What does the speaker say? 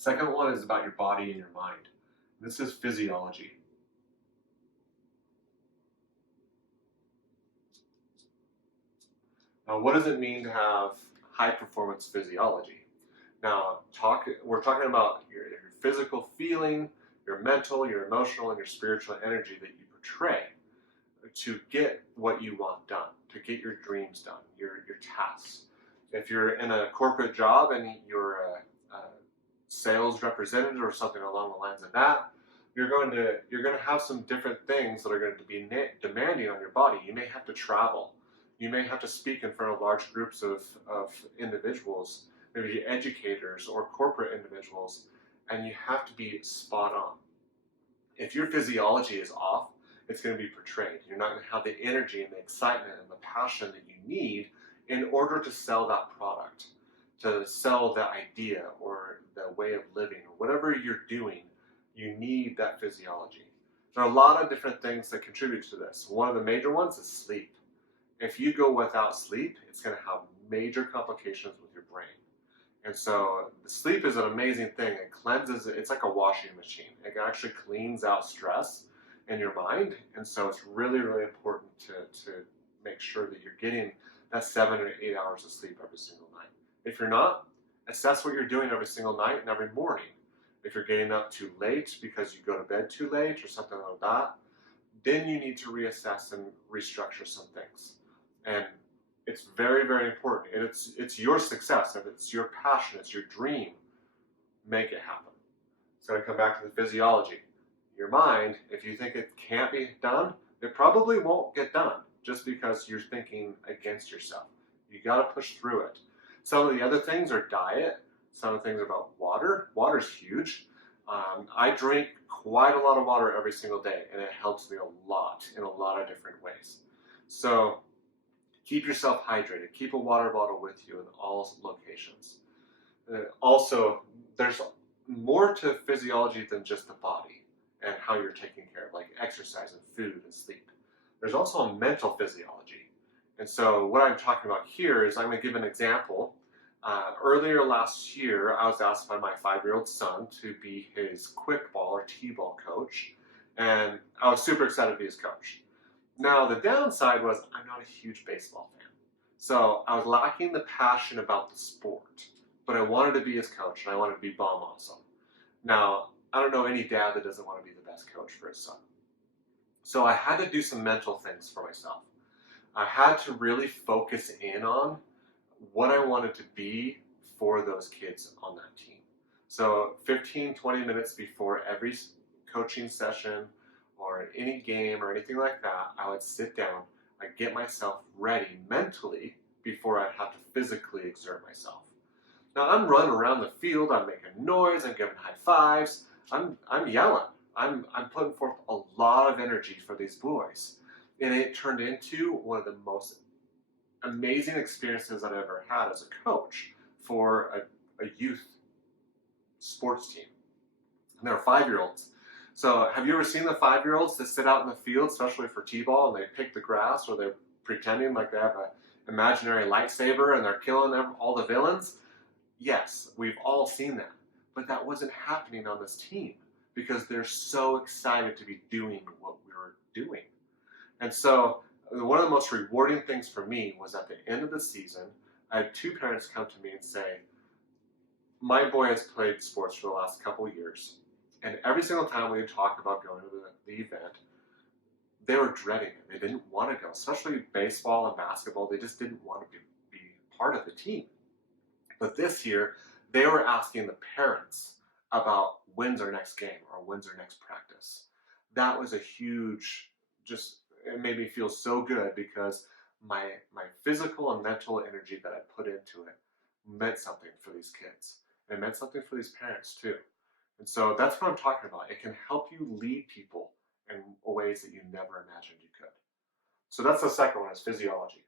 Second one is about your body and your mind. This is physiology. Now, what does it mean to have high performance physiology? Now, we're talking about your physical feeling, your mental, your emotional, and your spiritual energy that you portray to get what you want done, to get your dreams done, your tasks. If you're in a corporate job and you're a sales representative or something along the lines of that, you're going to have some different things that are going to be demanding on your body. You may have to travel. You may have to speak in front of large groups of individuals, maybe educators or corporate individuals, and you have to be spot on. If your physiology is off, it's going to be portrayed. You're not going to have the energy and the excitement and the passion that you need in order to sell that product, to sell the idea or the way of living or whatever you're doing. You need that physiology. There are a lot of different things that contribute to this. One of the major ones is sleep. If you go without sleep, it's going to have major complications with your brain. And so the sleep is an amazing thing. It cleanses, it's like a washing machine. It actually cleans out stress in your mind. And so it's really, really important to make sure that you're getting that 7 or 8 hours of sleep every single night. If you're not, assess what you're doing every single night and every morning. If you're getting up too late because you go to bed too late or something like that, then you need to reassess and restructure some things. And it's very, very important. And it's your success. If it's your passion, it's your dream, make it happen. It's going to come back to the physiology. Your mind, if you think it can't be done, it probably won't get done just because you're thinking against yourself. You got to push through it. Some of the other things are diet. Some of the things are about water. Water's huge. I drink quite a lot of water every single day, and it helps me a lot in a lot of different ways. So keep yourself hydrated. Keep a water bottle with you in all locations. Also, there's more to physiology than just the body and how you're taking care of, like exercise and food and sleep. There's also a mental physiology. And so what I'm talking about here is I'm going to give an example. Earlier last year, I was asked by my 5-year-old son to be his quick ball or t-ball coach, and I was super excited to be his coach. Now, the downside was I'm not a huge baseball fan. So I was lacking the passion about the sport, but I wanted to be his coach and I wanted to be bomb awesome. Now, I don't know any dad that doesn't want to be the best coach for his son. So I had to do some mental things for myself. I had to really focus in on what I wanted to be for those kids on that team. So 15, 20 minutes before every coaching session or any game or anything like that, I would sit down, I'd get myself ready mentally before I'd have to physically exert myself. Now I'm running around the field, I'm making noise, I'm giving high fives, I'm yelling, I'm putting forth a lot of energy for these boys. And it turned into one of the most amazing experiences I've ever had as a coach for a youth sports team. And they're 5-year-olds. So have you ever seen the 5-year-olds that sit out in the field, especially for t-ball, and they pick the grass, or they're pretending like they have an imaginary lightsaber and they're killing all the villains? Yes, we've all seen that. But that wasn't happening on this team because they're so excited to be doing what we were doing. And so one of the most rewarding things for me was at the end of the season, I had 2 parents come to me and say, my boy has played sports for the last couple of years, and every single time we would talk about going to the event, they were dreading it. They didn't want to go, especially baseball and basketball. They just didn't want to be part of the team. But this year, they were asking the parents about when's our next game or when's our next practice. That was a huge, it made me feel so good because my physical and mental energy that I put into it meant something for these kids. And it meant something for these parents too. And so that's what I'm talking about. It can help you lead people in ways that you never imagined you could. So that's the second one, is physiology.